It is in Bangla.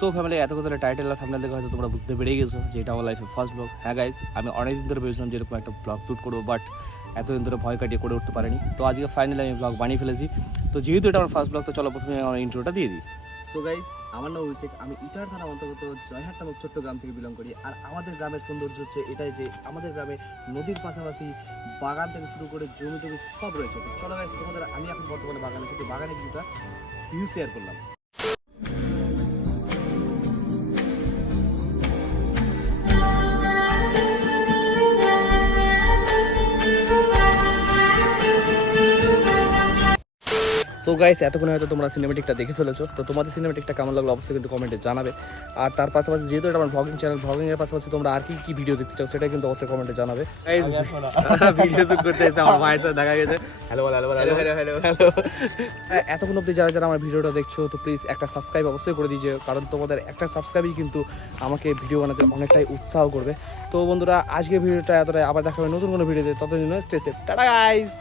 সো ফ্যামিলি, এতক্ষণ ধরে টাইটেল আর থাম্বনেল দেখে হয়তো তোমরা বুঝতে পেরে গেছো যে এটা আমার লাইফের ফার্স্ট ব্লগ। হ্যাঁ গাইস, আমি অনেকদিন ধরে ভেবেছিলাম যে এরকম একটা ব্লগ শ্যুট করবো, বাট এতদিন ধরে ভয় কাটিয়ে করে উঠতে পারিনি। তো আজকে ফাইনালি আমি ব্লগ বানিয়ে ফেলেছি। তো যেহেতু এটা আমার ফার্স্ট ব্লগ, তো চলো প্রথমে আমার ইন্ট্রোটা দিয়ে দিই। সো গাইস, আমার নাম অভিষেক, আমি ইটার থানা অন্তর্গত জয়হাট নামক ছোট্ট গ্রাম থেকে বিলং করি। আর আমাদের গ্রামের সৌন্দর্য হচ্ছে এটাই যে আমাদের গ্রামে নদীর পাশাপাশি বাগান থেকে শুরু করে জমি টমি সব রয়েছে। তো চলো গাইস, তোমাদের আমি এখন বর্তমানে বাগানে থেকে বাগানে কিছুটা ভিউ শেয়ার করলাম। সো গাইস, এতক্ষণ হয়তো তোমরা সিনেমেটিকটা দেখে ফেলেছো। তো তোমাদের সিনেমেটিকটা কেমন লাগলো অবশ্যই কিন্তু কমেন্টে জানাবে। আর তার পাশাপাশি যেহেতু এটা আমার ব্লগিং চ্যানেল, ব্লগিংয়ের পাশাপাশি তোমরা আর কি ভিডিও দেখতে চাও সেটা কিন্তু অবশ্যই কমেন্টে জানাবে। ভিডিও শুট করতে এসে আমার মায়ের সাথে দেখা গেছে। Hello hello hello hello hello. এতক্ষণ অবধি যারা আমার ভিডিওটা দেখছো, তো প্লিজ একটা সাবস্ক্রাইব অবশ্যই করে দিয়েছে, কারণ তোমাদের একটা সাবস্ক্রাইবই কিন্তু আমাকে ভিডিও বানাতে অনেকটাই উৎসাহ করবে। তো বন্ধুরা, আজকে ভিডিওটা এতটাই, আবার দেখা হবে নতুন কোনো ভিডিওতে। ততদিন স্টে সেফ, টাটা গাইস।